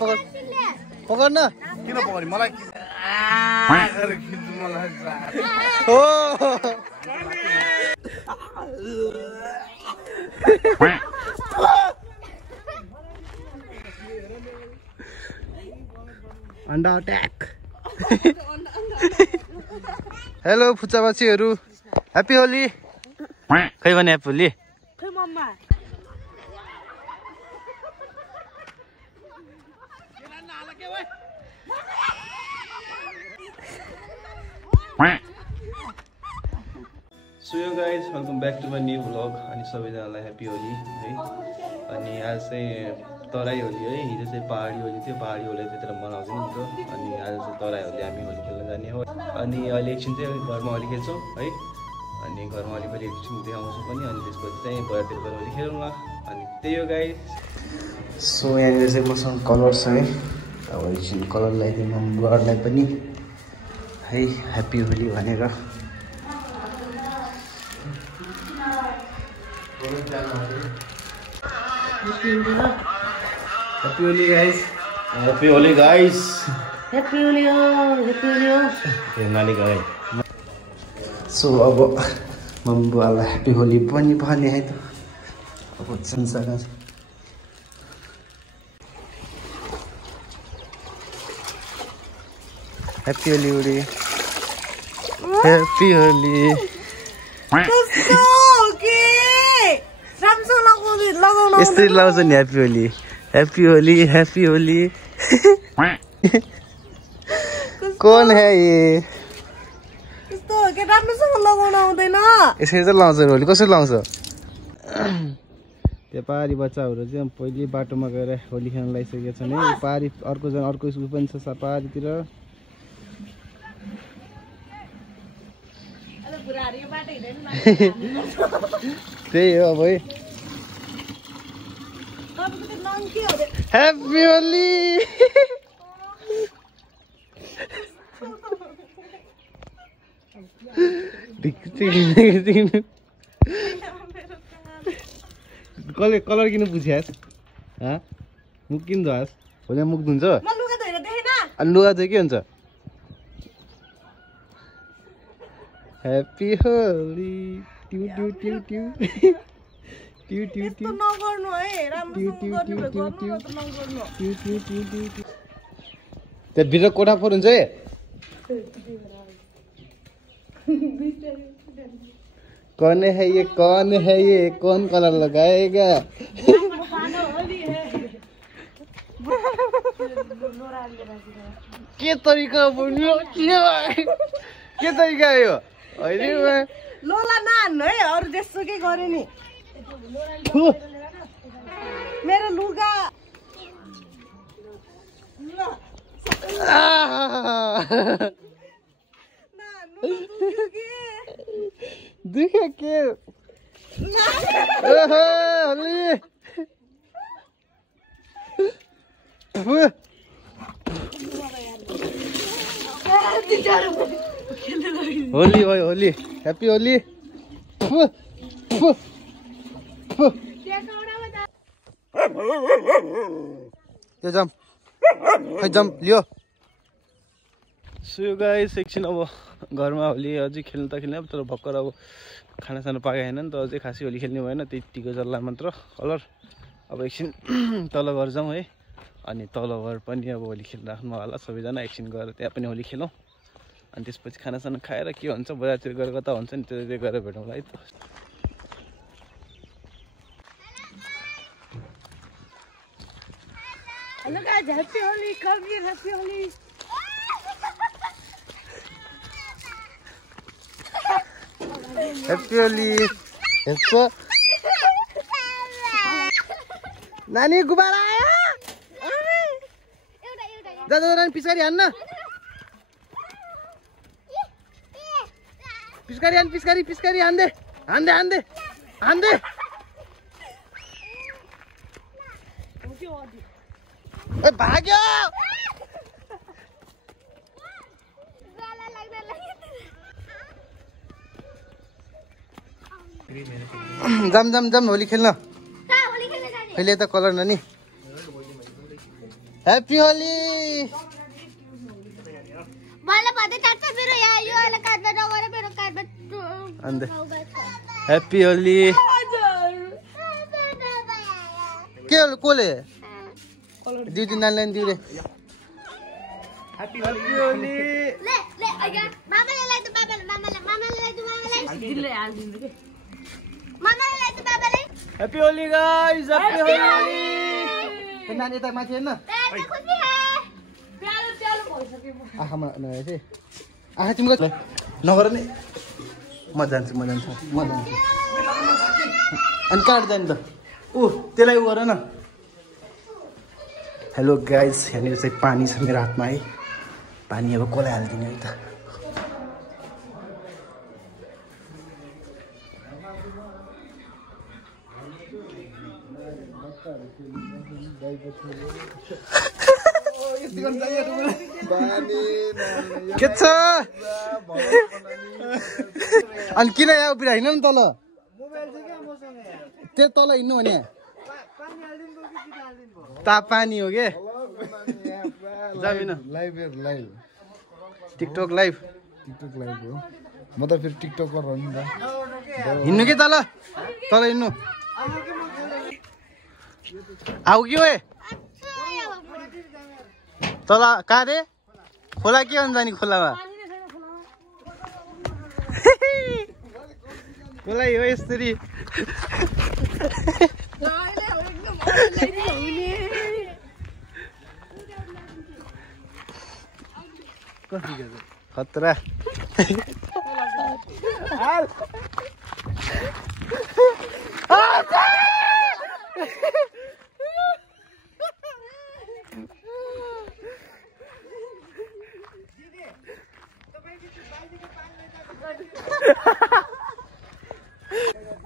पकड पकड न किन पकड्ने मलाई हो अन्डा अट्याक हेलो फुच्चाबाचीहरू ह्याप्पी होली खै भने ह्याप्पी होली खै मम्मा सो यो guys welcome back to my new vlog अनि सबैजनालाई ह्याप्पी होली है अनि आज चाहिँ तराई होली है हिजो चाहिँ पहाडी होली थियो पहाडी होली त्यतिर मनाउँदैन नि त अनि आज चाहिँ तराई होली हामी होली खेल्न जाने हो अनि अहिले एकछिन चाहिँ घरमा होली खेल्छौँ है अनि घरमा होली पनि एकछिन देखाउँछु पनि अनि त्यसपछि चाहिँ बजारतिर गएर होली खेलौँ न अनि त्यही हो गाइज सो यहाँनिर चाहिँ मसँग कलर छ है अब एकछिन कलर लगाइदिउँ बुवाहरूलाई पनि है ह्याप्पी होली भनेर Happy Holi guys. Happy Holi guys. Happy Holi Happy Holi नानी गए सो अब मम्मी बुवालाई ह्याप्पी होली पनि भने है त अब संसार ह्याप्पी होली उडी ह्याप्पी होली यसरी लाउँछ नि happy Holi happy Holi happy Holi कौन है ये यस्तो हो के राम्रोसँग लगाउन आउँदैन यसरी चाहिँ लाउँछ होली कसरी लाउँछ त्यो पहाडी बच्चाहरू चाहिँ पहिले बाटोमा गएर होली खेल्न लागिसकेका छन् है पहाडी अर्को स्कुल पनि छ पहाडीतिर त्यही हो अब है Happy Holi! कलर किन पुछ्यास मुख किन धोस् भोलि मुख धुन्छ अनि लुगा धोइ के हुन्छ ह्याप्पी होली ट्यु ट्यु ट्यु ट्यु नगर्नु है राम्रोसँग गर्ने भए गर्नु न त नगर्नु त्यहाँ भित्र कोठा फोर हुन्छ है कौन है ये कौन कलर लगाएगा के तरिका बन्यो के तरिका यो अहिले लोला नहान्नु है अरू जेसुकै गरे नि मेरो लुगा दुख्यो के होली भयो होली ह्याप्पी होली त्यो जाम खै जाम लियो सो गाइस एकछिन अब घरमा होली अझै खेल्नु त खेल्ने तर भर्खर अब खानासाना पाएको छैन नि त अझै खासै होली खेल्ने भएन त्यतिको जल्ला मात्र कलर अब एकछिन तल घर जाउँ है अनि तल घर पनि अब होली खेलिराख्नु होला सबैजना एकछिन गएर त्यहाँ पनि होली खेलौँ अनि त्यसपछि खानासाना खाएर के हुन्छ बजारतिर गएर कता हुन्छ नि त्यो गएर भेटौँला है त Hello guys, happy Holi, come here, happy Holi. Happy Holi. यसो नानी गुबारा आयो जा जा नानी पिस्कारी हान्न पिस्कारी हान्दे ए भाग्यो जाम होली खेल्न अहिले त कलर नानी ह्याप्पी होली मलाई भन्दै चाट्छ मेरो यहाँ यो वाला काट्दा नगरे मेरो काट्दा अन्त ह्याप्पी होली के हो कोले दिउ दिन नानी दिउ रे ह्याप्पी होली ले ले अगा मामाले लाइदिनु मामाले लाइदिनु दिले हाल्दिनु के मामाले लाइदिनु बाबाले happy Holi guys happy Holi नानी त माथि हेर्न खुसी है प्यालो प्यालो भइसक्यो आँखामा नहेरे आँखा तिम्रो नगर नि म जान्छु अनि काट जाने त ऊ त्यसलाई उ गर न हेलो गाइस यहाँनिर चाहिँ पानी छ मेरो हातमा है पानी अब कसलाई हालिदिने है त के छ अनि किन यहाँ उभिएर हिँड्नु नि तल त्यो तल हिँड्नु भने पानी हो के जामिन टिकटक लाइभ हो म त फेरि टिकटकर हो नि त हिँड्नु के तल हिँड्नु आऊ कि ओए तल कहाँ रे खोला के हुन्छ नि खोलामा खोला हो यसरी खतरा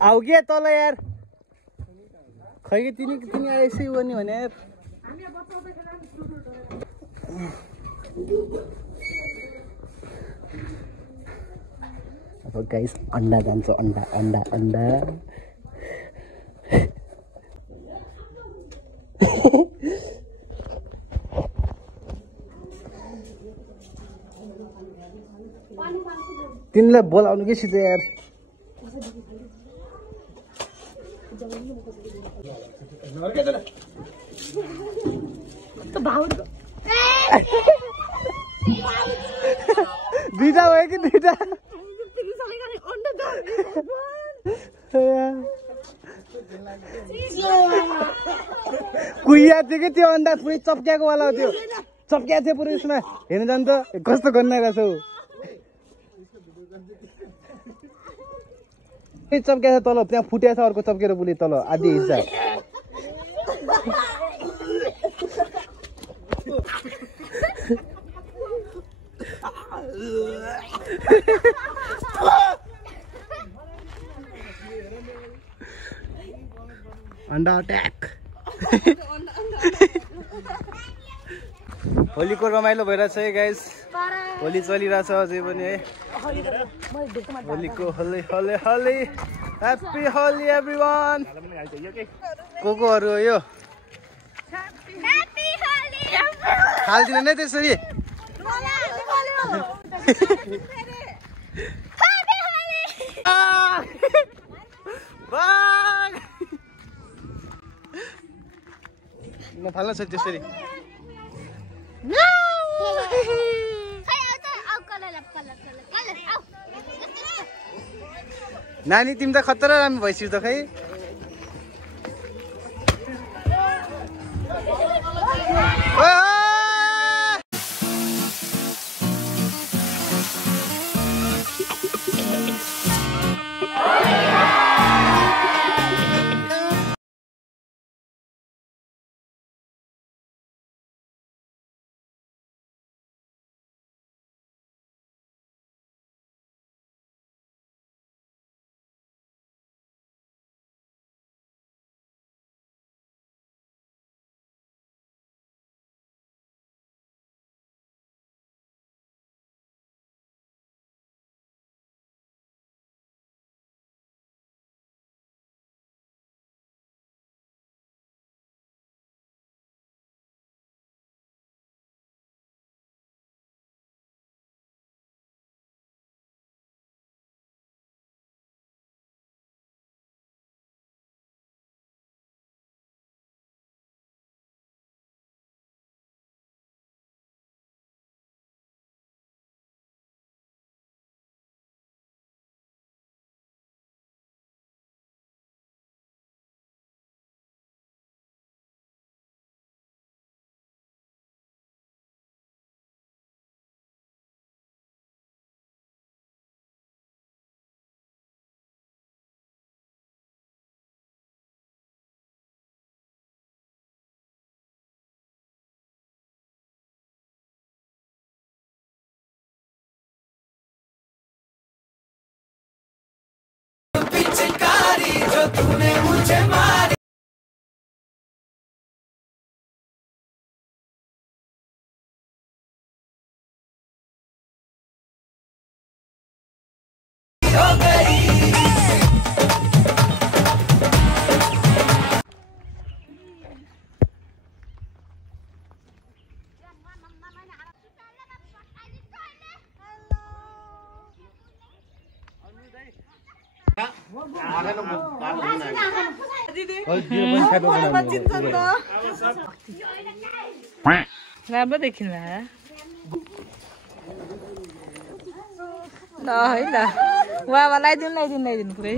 आऊ के तल यार खै कि तिनी आएपछि हो नि भने यार अब गाइस अंडा जान्छ अंडा तिमीलाई बोलाउनु के सिधै यार दुईटा भयो कि दुईटा कुहिया थियो कि त्यो अन्डा पुरै चप्क्याएको वाला हो त्यो चप्क्या थियो पुरै उसमा हेर्नु जानु त कस्तो गन्नाइरहेछ चप्क्या छ तल त्यहाँ फुट्या छ अर्को चप्केर बुले तल आधी हिस्सा अंडा अट्याक होलीको रमाइलो भइरहेछ है गाइस होली चलिरहेछ अझै पनि है होलीको होली होली होली ह्याप्पी होली एभ्रीवान कोकोहरू हो यो हाल्दिन नै त्यसरी नफाल्न छ त्यसरी नानी तिमी त खतरा राम्रो भइसक्यो त खै राम्रो देखिनु है ल वाह लगाइदिनु पुरै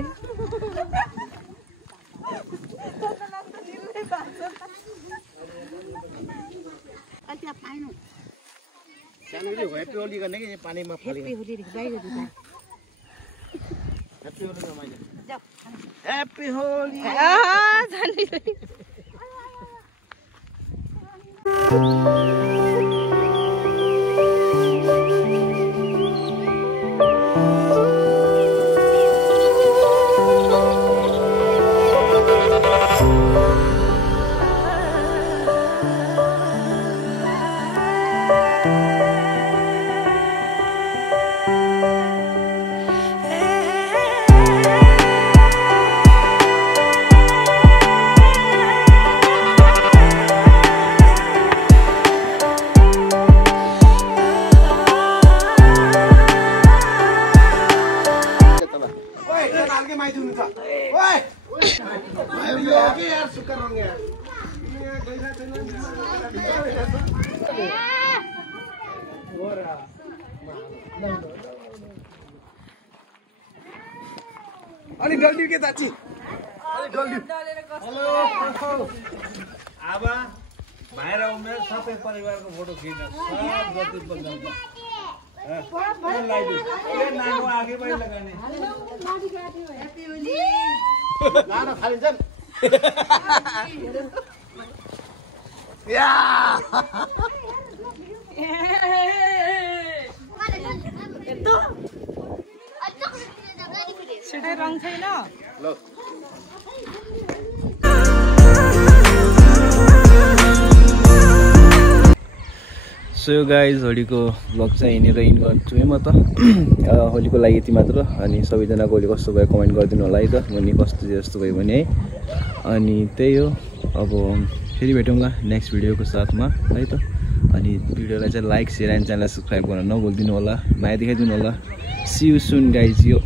पानीमा ह्याप्पी होली अनि डल्डी के दाची अनि डल्डी अब भाइ र उमेर सबै परिवारको फोटो खिच्न सब जति बन्द नाको आगे पनि लगाने लान खालिन्छन् छिटै रङ छैन ल सो गाइज होलीको ब्लग चाहिँ यहीँनिर इन गर्छु है म त होलीको लागि यति मात्र अनि सबैजनाको होली कस्तो भयो कमेन्ट गरिदिनु होला है त भने कस्तो जस्तो भयो भने है अनि त्यही हो अब फेरि भेटौँला नेक्स्ट भिडियोको साथमा है त अनि भिडियोलाई चाहिँ लाइक सेयर एन्ड च्यानललाई सब्सक्राइब गर्न नभुलिदिनु होला माया देखाइदिनु होला सी यू सुन गाइज यो